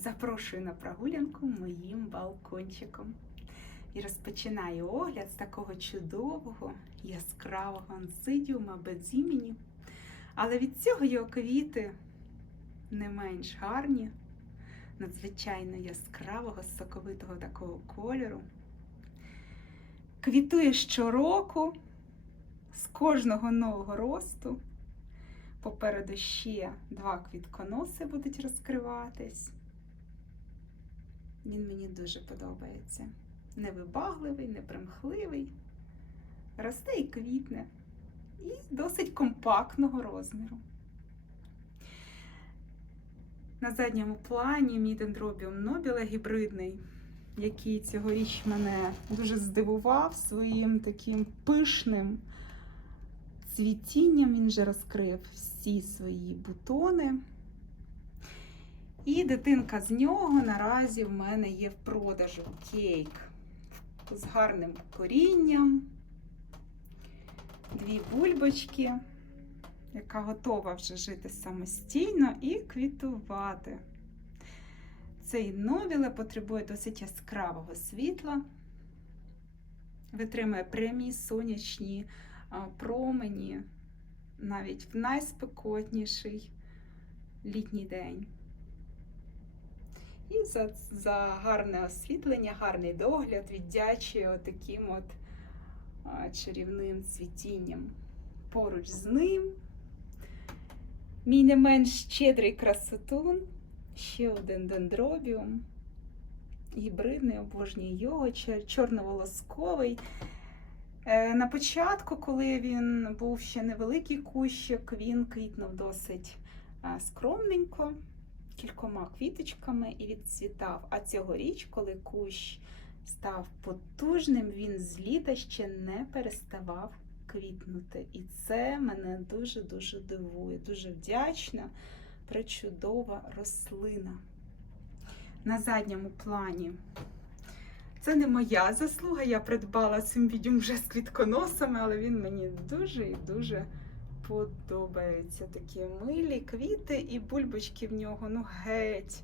запрошую на прогулянку моїм балкончиком. І розпочинаю огляд з такого чудового, яскравого ансидіума без імені. Але від цього його квіти не менш гарні, надзвичайно яскравого, соковитого такого кольору. Квітує щороку з кожного нового росту. Попереду ще два квітконоси будуть розкриватись. Він мені дуже подобається. Невибагливий, непримхливий, росте і квітне, і досить компактного розміру. На задньому плані мій дендробіум нобіле гібридний, який цьогоріч мене дуже здивував своїм таким пишним цвітінням. Він вже розкрив всі свої бутони. І дитинка з нього наразі в мене є в продажу кейк з гарним корінням, дві бульбочки, яка готова вже жити самостійно і квітувати. Цей новіле потребує досить яскравого світла, витримує прямі сонячні промені навіть в найспекотніший літній день. І за, за гарне освітлення, гарний догляд віддячує таким от чарівним цвітінням. Поруч з ним мій не менш щедрий красотун, ще один дендробіум, гібридний, обожнюю його, чорноволосковий. Е, На початку, коли він був ще невеликий кущик, він квітнув досить скромненько кількома квіточками і відцвітав. А цьогоріч, коли кущ став потужним, він з літа ще не переставав квітнути. І це мене дуже-дуже дивує. Дуже вдячна, пречудова рослина. На задньому плані. Це не моя заслуга, я придбала цим відьом вже з квітконосами, але він мені дуже і дуже подобаються такі милі квіти і бульбочки в нього, ну геть.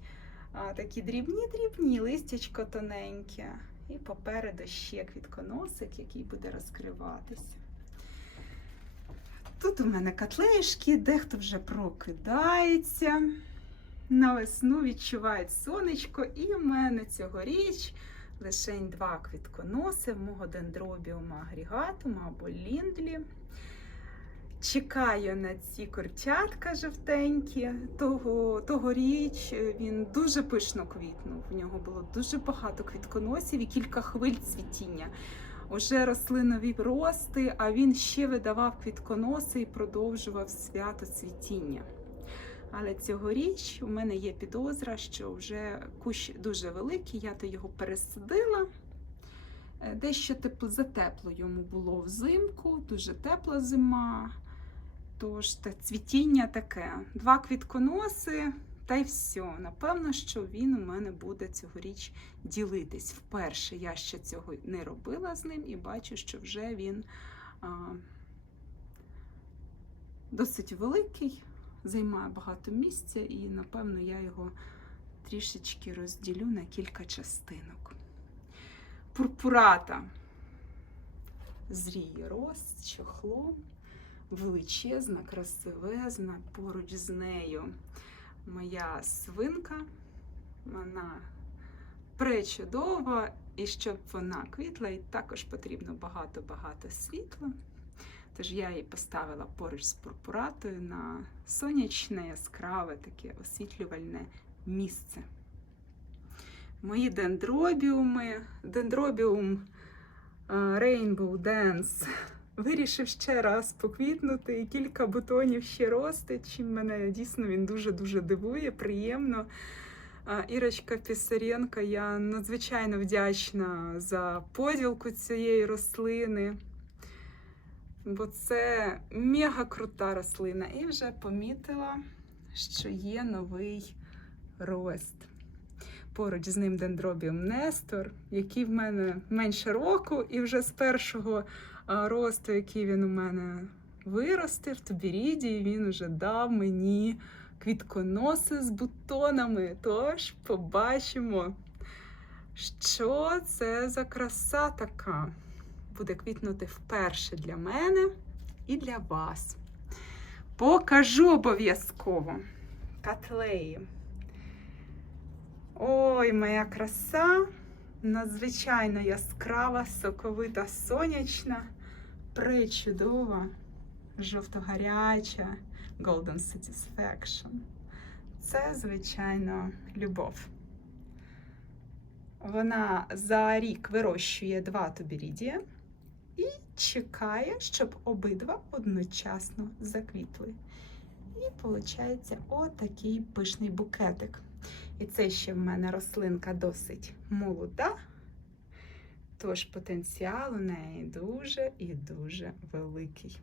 А, Такі дрібні-дрібні, листячко тоненьке. І попереду ще квітконосик, який буде розкриватися. Тут у мене котлеєшки, дехто вже прокидається. На весну відчувають сонечко, і в мене цьогоріч лишень два квітконоси мого дендробіума агрігатума або ліндлі. Чекаю на ці курчатка жовтенькі. Того, Тогоріч він дуже пишно квітнув. В нього було дуже багато квітконосів і кілька хвиль цвітіння. Уже росли нові рости, а він ще видавав квітконоси і продовжував свято цвітіння. Але цьогоріч у мене є підозра, що вже кущ дуже великий, я то його пересадила. Дещо тепло, затепло йому було взимку, дуже тепла зима. Тож те цвітіння таке. Два квітконоси, та й все. Напевно, що він у мене буде цьогоріч ділитись. Вперше я ще цього не робила з ним і бачу, що вже він а, досить великий, займає багато місця, і, напевно, я його трішечки розділю на кілька частинок. Пурпурата зріє рост, чохлом величезна, красивезна, поруч з нею моя свинка. Вона пречудова, і щоб вона квітла, і також потрібно багато-багато світла. Тож я її поставила поруч з пурпуратою на сонячне, яскраве, таке освітлювальне місце. Мої дендробіуми, дендробіум Rainbow Dance вирішив ще раз поквітнути, і кілька бутонів ще росте, чим мене дійсно він дуже-дуже дивує, приємно. Ірочка Пісаренко, я надзвичайно вдячна за поділку цієї рослини, бо це мега крута рослина. І вже помітила, що є новий рост. Поруч з ним дендробіум Нестор, який в мене менше року, і вже з першого росту, який він у мене виростив, в Тубіріді, він вже дав мені квітконоси з бутонами. Тож побачимо, що це за краса така. Буде квітнути вперше для мене і для вас. Покажу обов'язково котлеї. Ой, моя краса! Надзвичайно яскрава, соковита, сонячна, причудова, жовто-гаряча Golden Satisfaction. Це, звичайно, любов. Вона за рік вирощує два тубірідія і чекає, щоб обидва одночасно заквітли. І виходить отакий пишний букетик. І це ще в мене рослинка досить молода, тож потенціал у неї дуже і дуже великий.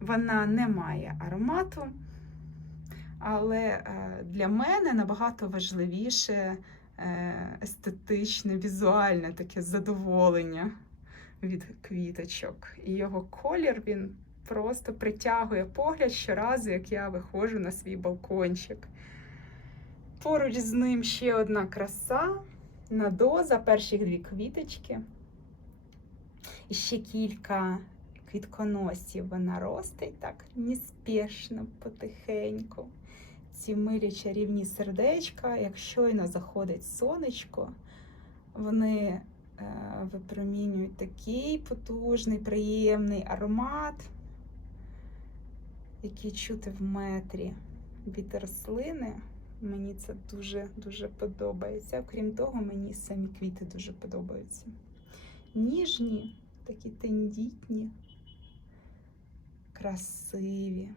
Вона не має аромату, але е, для мене набагато важливіше е, естетичне, візуальне таке задоволення від квіточок. І його колір він просто притягує погляд щоразу, як я виходжу на свій балкончик. Поруч з ним ще одна краса, надоза, перші дві квіточки. І ще кілька квітконосів вона ростить так неспішно, потихеньку. Ці милі чарівні сердечка, як щойно заходить сонечко, вони е, випромінюють такий потужний, приємний аромат, який чути в метрі від рослини. Мені це дуже-дуже подобається. Окрім того, мені самі квіти дуже подобаються. Ніжні, такі тендітні, красиві.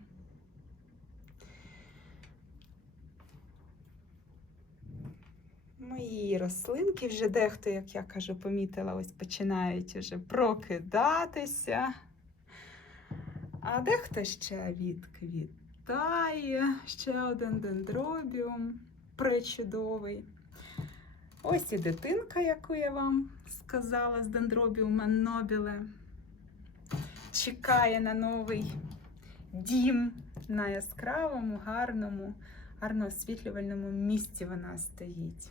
Мої рослинки вже дехто, як я кажу, помітила, ось починають вже прокидатися. А дехто ще відквітає. Ще один дендробіум причудовий. Ось і дитинка, яку я вам сказала з дендробіума Нобіле. Чекає на новий дім на яскравому, гарному, гарно освітлювальному місці вона стоїть.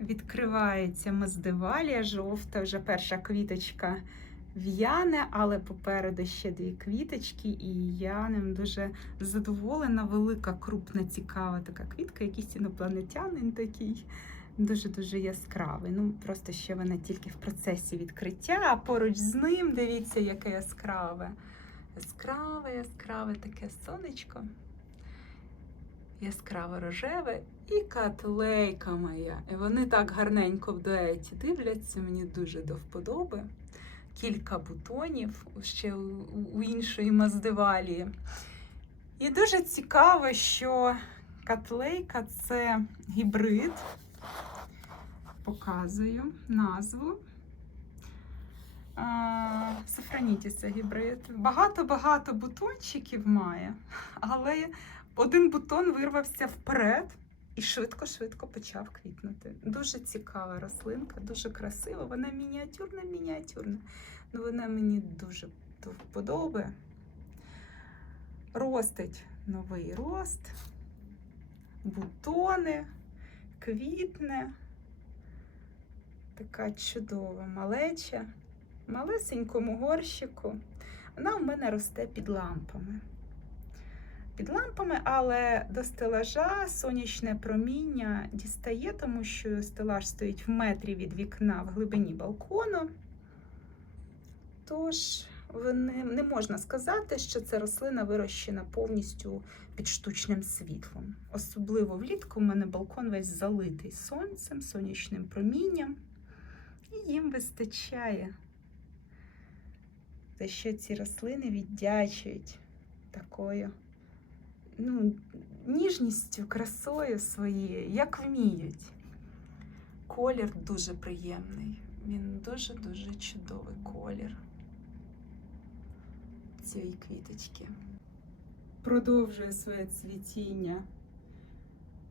Відкривається маздивалія жовта, вже перша квіточка в'яне, але попереду ще дві квіточки, і я ним дуже задоволена. Велика, крупна, цікава така квітка, якийсь інопланетянин такий. Дуже-дуже яскравий. Ну, просто ще вона тільки в процесі відкриття, а поруч з ним, дивіться, яке яскраве. Яскраве, яскраве таке сонечко. Яскраво рожеве і котлейка моя. І вони так гарненько в дуеті дивляться, мені дуже до вподоби. Кілька бутонів ще у, іншої маздивалії. І дуже цікаво, що котлейка це гібрид. Показую назву. Сафранітіса гібрид. Багато-багато бутончиків має, але один бутон вирвався вперед і швидко-швидко почав квітнути. Дуже цікава рослинка, дуже красива. Вона мініатюрна, мініатюрна. Ну, вона мені дуже до. Ростить новий рост, бутони, квітне. Така чудова малеча, малесенькому горщику. Вона в мене росте під лампами. Під лампами, але до стелажа сонячне проміння дістає, тому що стелаж стоїть в метрі від вікна в глибині балкону. Тож не, можна сказати, що ця рослина вирощена повністю під штучним світлом. Особливо влітку у мене балкон весь залитий сонцем, сонячним промінням. І їм вистачає. За що ці рослини віддячують такою ну, ніжністю, красою своєю, як вміють. Колір дуже приємний. Він дуже-дуже чудовий колір цієї квіточки. Продовжує своє цвітіння.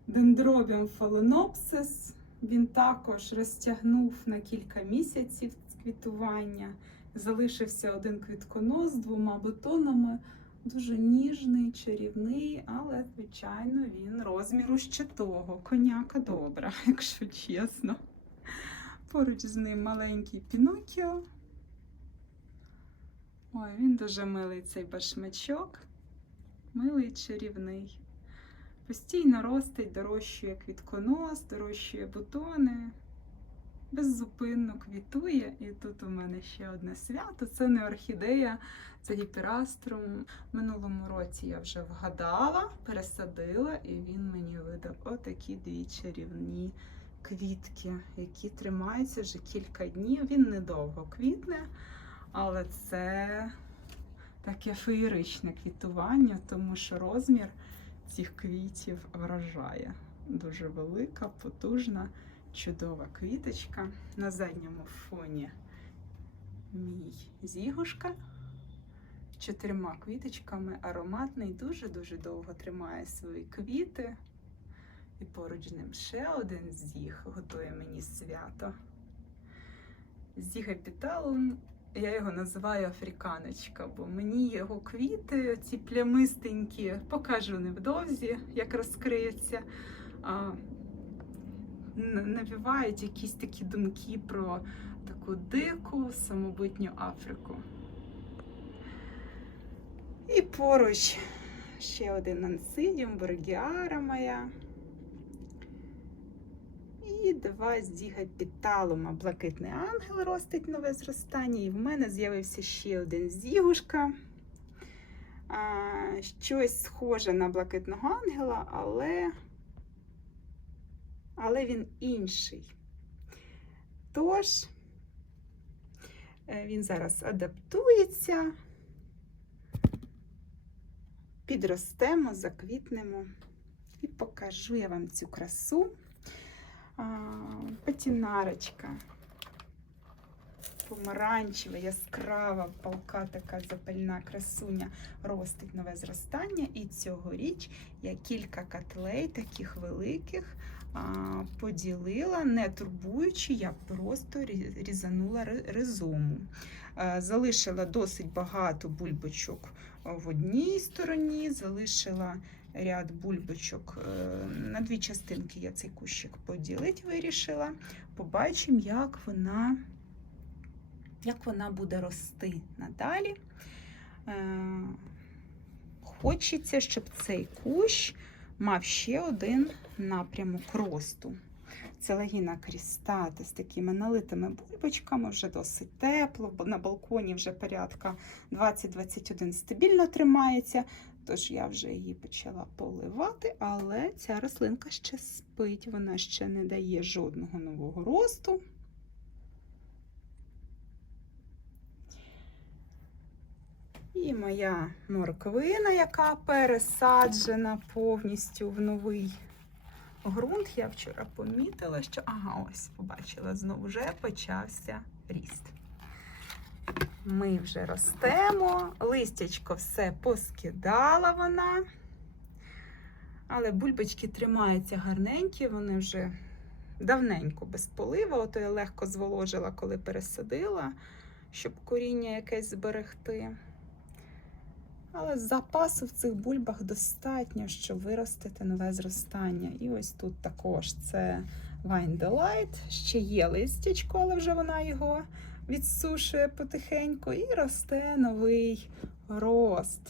Дендробіум фаленопсис. Він також розтягнув на кілька місяців квітування. Залишився один квітконос з двома бутонами, Дуже ніжний, чарівний, але, звичайно, він розміру ще того. Коняка добра, якщо чесно. Поруч з ним маленький Пінокіо. Ой, він дуже милий цей башмачок. Милий чарівний. Постійно ростить, дорощує квітконос, дорощує бутони. Беззупинно квітує. І тут у мене ще одне свято. Це не орхідея, це гіпераструм. Минулому році я вже вгадала, пересадила, і він мені видав отакі дві чарівні квітки, які тримаються вже кілька днів. Він недовго квітне, але це таке феєричне квітування, тому що розмір цих квітів вражає. Дуже велика, потужна, чудова квіточка. На задньому фоні мій зігушка чотирма квіточками, ароматний, дуже-дуже довго тримає свої квіти. І поруч з ним ще один зіг готує мені свято. Зіг епіталум, я його називаю африканочка, бо мені його квіти, ці плямистенькі, покажу невдовзі, як розкриються. Навівають якісь такі думки про таку дику самобутню Африку. І поруч ще один ансидіум, боргіара моя. І два здіга піталума. Блакитний ангел ростить нове зростання. І в мене з'явився ще один зігушка. Щось схоже на блакитного ангела, але, але він інший. Тож, е, він зараз адаптується. Підростемо, заквітнемо і покажу я вам цю красу. Патінарочка. Помаранчева, яскрава, палка така запальна красуня ростить нове зростання. І цьогоріч я кілька котлей таких великих поділила, не турбуючи, я просто різанула ри- ризому. Залишила досить багато бульбочок в одній стороні, залишила ряд бульбочок. Е, На дві частинки я цей кущик поділити вирішила. Побачимо, як вона, як вона буде рости надалі. Е, Хочеться, щоб цей кущ мав ще один напрямок росту. Це лагіна крістати з такими налитими бульбочками, вже досить тепло, бо на балконі вже порядка 20-21 стабільно тримається. Тож я вже її почала поливати, але ця рослинка ще спить, вона ще не дає жодного нового росту. І моя морквина, яка пересаджена повністю в новий ґрунт. Я вчора помітила, що ага, ось побачила, знову вже почався ріст. Ми вже ростемо, листячко все поскидала вона. Але бульбочки тримаються гарненькі, вони вже давненько без полива. Ото я легко зволожила, коли пересадила, щоб коріння якесь зберегти. Але запасу в цих бульбах достатньо, щоб виростити нове зростання. І ось тут також це Vine Delight. Ще є листячко, але вже вона його відсушує потихеньку і росте новий рост.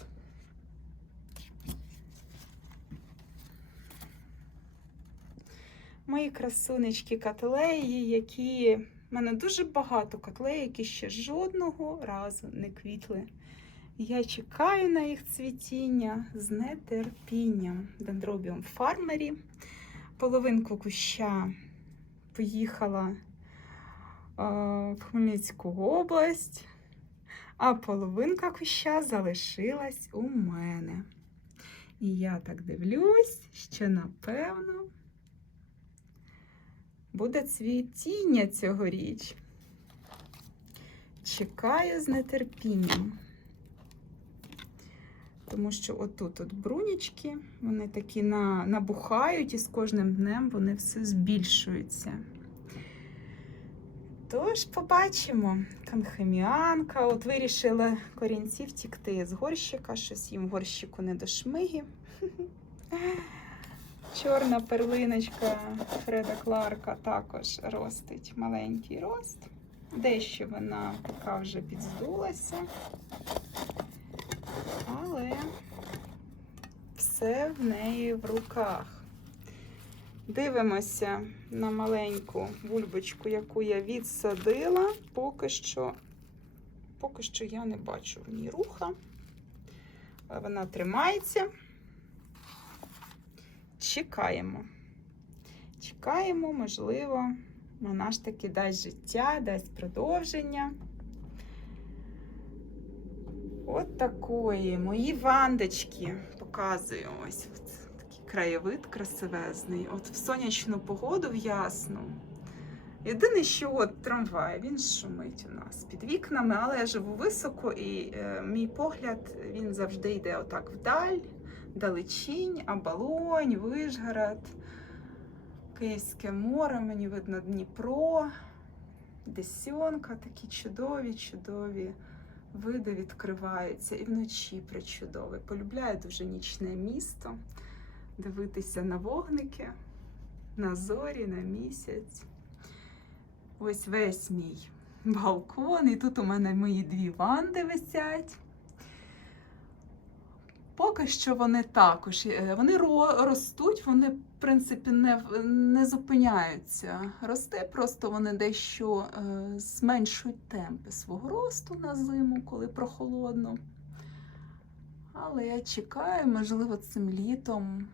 Мої красунечки котлеї, які. У мене дуже багато котлей, які ще жодного разу не квітли. Я чекаю на їх цвітіння з нетерпінням. Дендробіум фармері. Половинку куща поїхала е, в Хмельницьку область, а половинка куща залишилась у мене. І я так дивлюсь, що напевно буде цвітіння цьогоріч. Чекаю з нетерпінням. Тому що отут от брунічки, вони такі на, набухають, і з кожним днем вони все збільшуються. Тож побачимо. Канхеміанка. От вирішила корінці втікти з горщика, щось їм в горщику не до шмиги. Чорна перлиночка Фреда Кларка також ростить маленький рост. Дещо вона поки вже підздулася. Але все в неї в руках. Дивимося на маленьку бульбочку, яку я відсадила. Поки що, поки що я не бачу в ній руха. Але вона тримається. Чекаємо. Чекаємо, можливо, вона ж таки дасть життя, дасть продовження. От такої мої вандочки показую. Ось от такий краєвид красивезний. От в сонячну погоду, в ясну. Єдине, що от трамвай, він шумить у нас під вікнами, але я живу високо, і е, мій погляд він завжди йде отак вдаль, далечінь, Абалонь, Вишгород, Київське море, мені видно Дніпро, Десьонка, такі чудові, чудові види відкриваються і вночі причудове. Полюбляю дуже нічне місто, дивитися на вогники, на зорі, на місяць. Ось весь мій балкон, і тут у мене мої дві ванди висять. Поки що вони також. е, Вони ростуть, вони, в принципі, не, не зупиняються. Росте, просто вони дещо е, зменшують темпи свого росту на зиму, коли прохолодно. Але я чекаю, можливо, цим літом.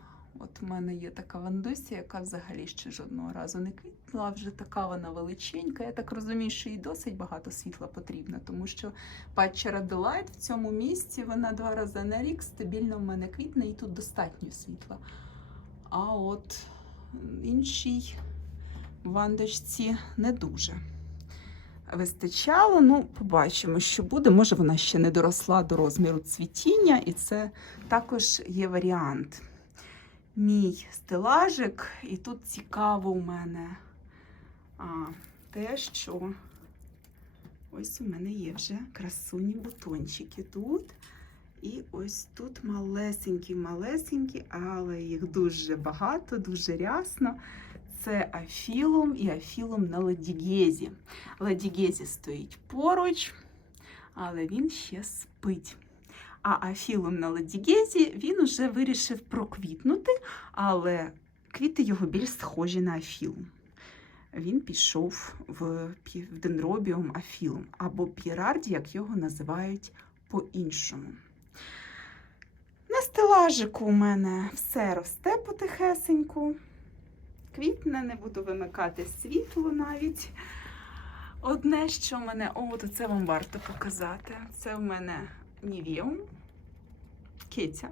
От в мене є така вандуся, яка взагалі ще жодного разу не квітла, вже така вона величенька. Я так розумію, що їй досить багато світла потрібно, тому що Патчера Delight в цьому місці вона два рази на рік стабільно в мене квітне і тут достатньо світла. А от іншій вандочці не дуже вистачало. Ну, побачимо, що буде. Може, вона ще не доросла до розміру цвітіння, і це також є варіант. Мій стелажик, і тут цікаво у мене а, те, що ось у мене є вже красуні бутончики тут. І ось тут малесенькі-малесенькі, але їх дуже багато, дуже рясно. Це афілум і афілум на ладігезі. Ладігезі стоїть поруч, але він ще спить. А афілум на ладігезі він уже вирішив проквітнути, але квіти його більш схожі на афілум. Він пішов в дендробіум афілум або пірарді, як його називають по-іншому. На стелажику у мене все росте потихесеньку. Квітне, не буду вимикати світло навіть. Одне, що в мене, о, то це вам варто показати. Це в мене Нівіум, киця.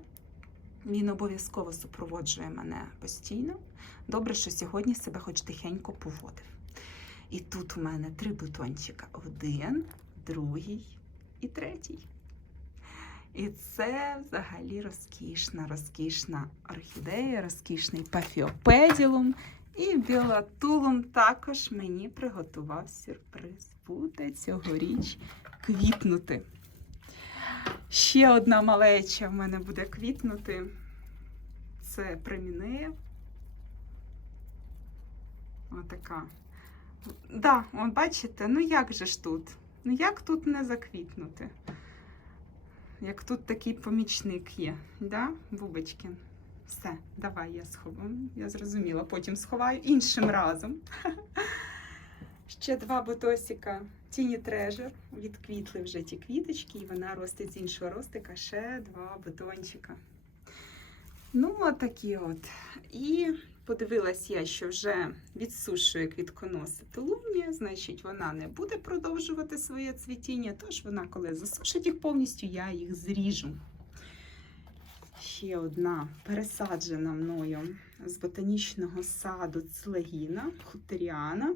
Він обов'язково супроводжує мене постійно. Добре, що сьогодні себе хоч тихенько поводив. І тут у мене три бутончика: один, другий і третій. І це взагалі розкішна, розкішна орхідея, розкішний пафіопеділум. І біолатулум також мені приготував сюрприз. Буде цьогоріч квітнути. Ще одна малеча в мене буде квітнути. Це примінея. Отака. Да, от бачите, ну як же ж тут? Ну як тут не заквітнути? Як тут такий помічник є, да, Бубочкін? Все, давай я сховаю. Я зрозуміла, потім сховаю іншим разом. Ще два ботосика Тіні Трежер. Відквітли вже ті квіточки, і вона ростить з іншого ростика ще два бутончика. Ну, отакі от. І подивилась я, що вже відсушує квітконоси тулумні, значить, вона не буде продовжувати своє цвітіння, тож вона, коли засушить їх повністю, я їх зріжу. Ще одна пересаджена мною з ботанічного саду Целегіна, хуторіана.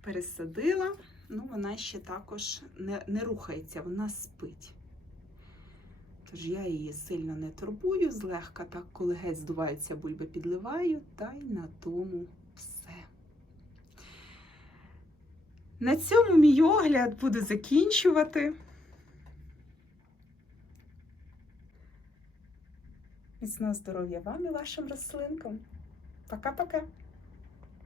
Пересадила, ну вона ще також не, не рухається, вона спить. Тож я її сильно не турбую, злегка так, коли геть здуваються бульби, підливаю, та й на тому все. На цьому мій огляд буду закінчувати. Міцного здоров'я вам і вашим рослинкам. Пока-пока.